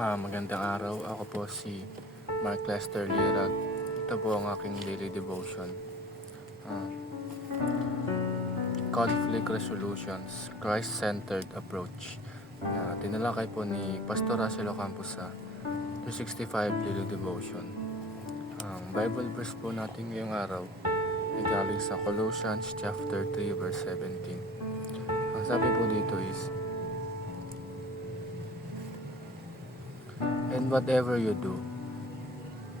Magandang araw. Ako po si Mark Lester Lirag. Ito po ang aking daily devotion. Ah, Conflict Resolutions, Christ-Centered Approach. Tinalakay po ni Pastor Russell Ocampo sa 365 Daily Devotion. Ang Bible verse po natin ngayong araw ay galing sa Colossians chapter 3 verse 17. Ang sabi po dito is, "And whatever you do,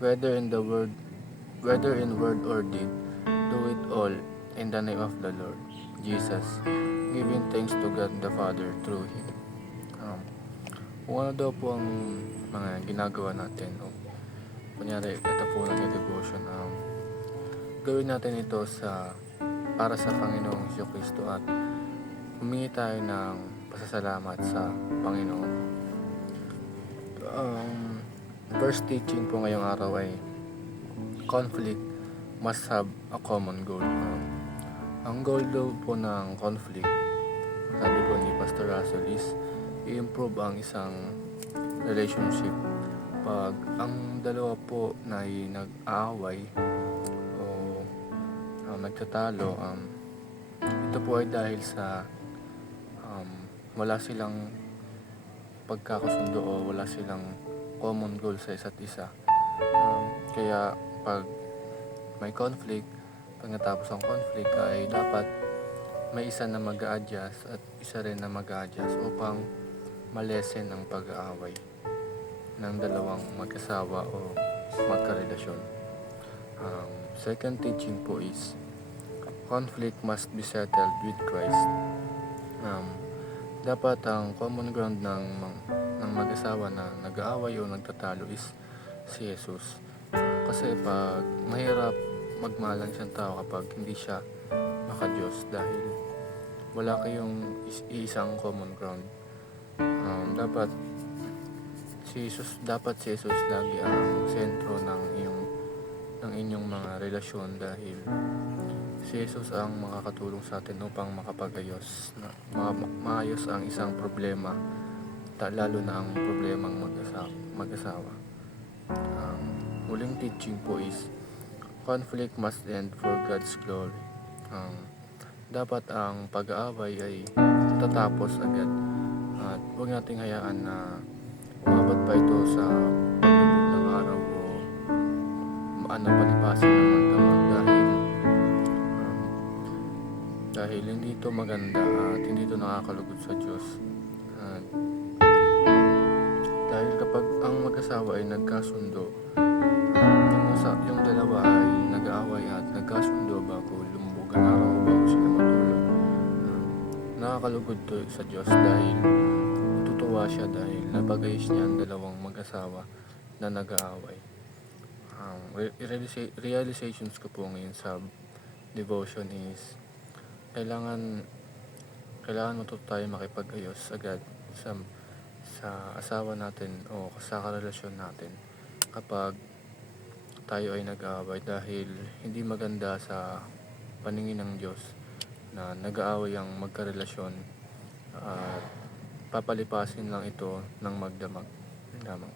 whether in word or deed, do it all in the name of the Lord Jesus, giving thanks to God the Father through Him." Kung ano daw po ang mga ginagawa natin, kunyari ito po na devotion, gawin natin ito para sa Panginoong Jesucristo at humingi tayo ng pasasalamat sa Panginoon. First teaching po ngayong araw ay conflict must have a common goal. Ang goal daw po ng conflict, sabi po ni Pastor Russell, is i-improve ang isang relationship. Pag ang dalawa po na ay nag-aaway o nagtatalo, ito po ay dahil sa wala silang pagkakasundo o wala silang common goal sa isa't isa. Kaya pag may conflict, pag natapos ang conflict, ay dapat may isa na mag-a-adjust at isa rin na mag-a-adjust upang malesen ang pag-aaway ng dalawang mag-asawa o magkarelasyon. Second teaching po is conflict must be settled with Christ. Dapat ang common ground ng mag-asawa na nag-aaway o nagtatalo is si Jesus. Kasi pag mahirap magmahalan siyang tao kapag hindi siya maka-Diyos dahil wala kayong isang common ground. Dapat si Jesus lagi ang sentro ng inyong mga relasyon dahil si Jesus ang makakatulong sa atin upang makapagayos maayos ang isang problema, lalo na ang problemang mag-asawa. Huling teaching po is conflict must end for God's glory. Dapat ang pag-aaway ay tatapos agad at huwag nating hayaan na umabot pa ito sa paglubog ng araw o palipasin ng magdamag dahil hindi ito maganda at hindi ito nakakalugod sa Diyos. Dahil kapag ang mag-asawa ay nagkasundo, yung dalawa ay nag-aaway at nagkasundo bago lumubog ang araw o bago sila matulog, nakakalugod to sa Diyos dahil tutuwa siya dahil napag-ayos niya ang dalawang mag-asawa na nag-aaway. Realizations ko po ngayon sa devotion is kailangan matuto tayo makipag-ayos agad sa asawa natin o sa karelasyon natin kapag tayo ay nag-aaway, dahil hindi maganda sa paningin ng Diyos na nag-aaway ang magkarelasyon at papalipasin lang ito ng magdamag lamang.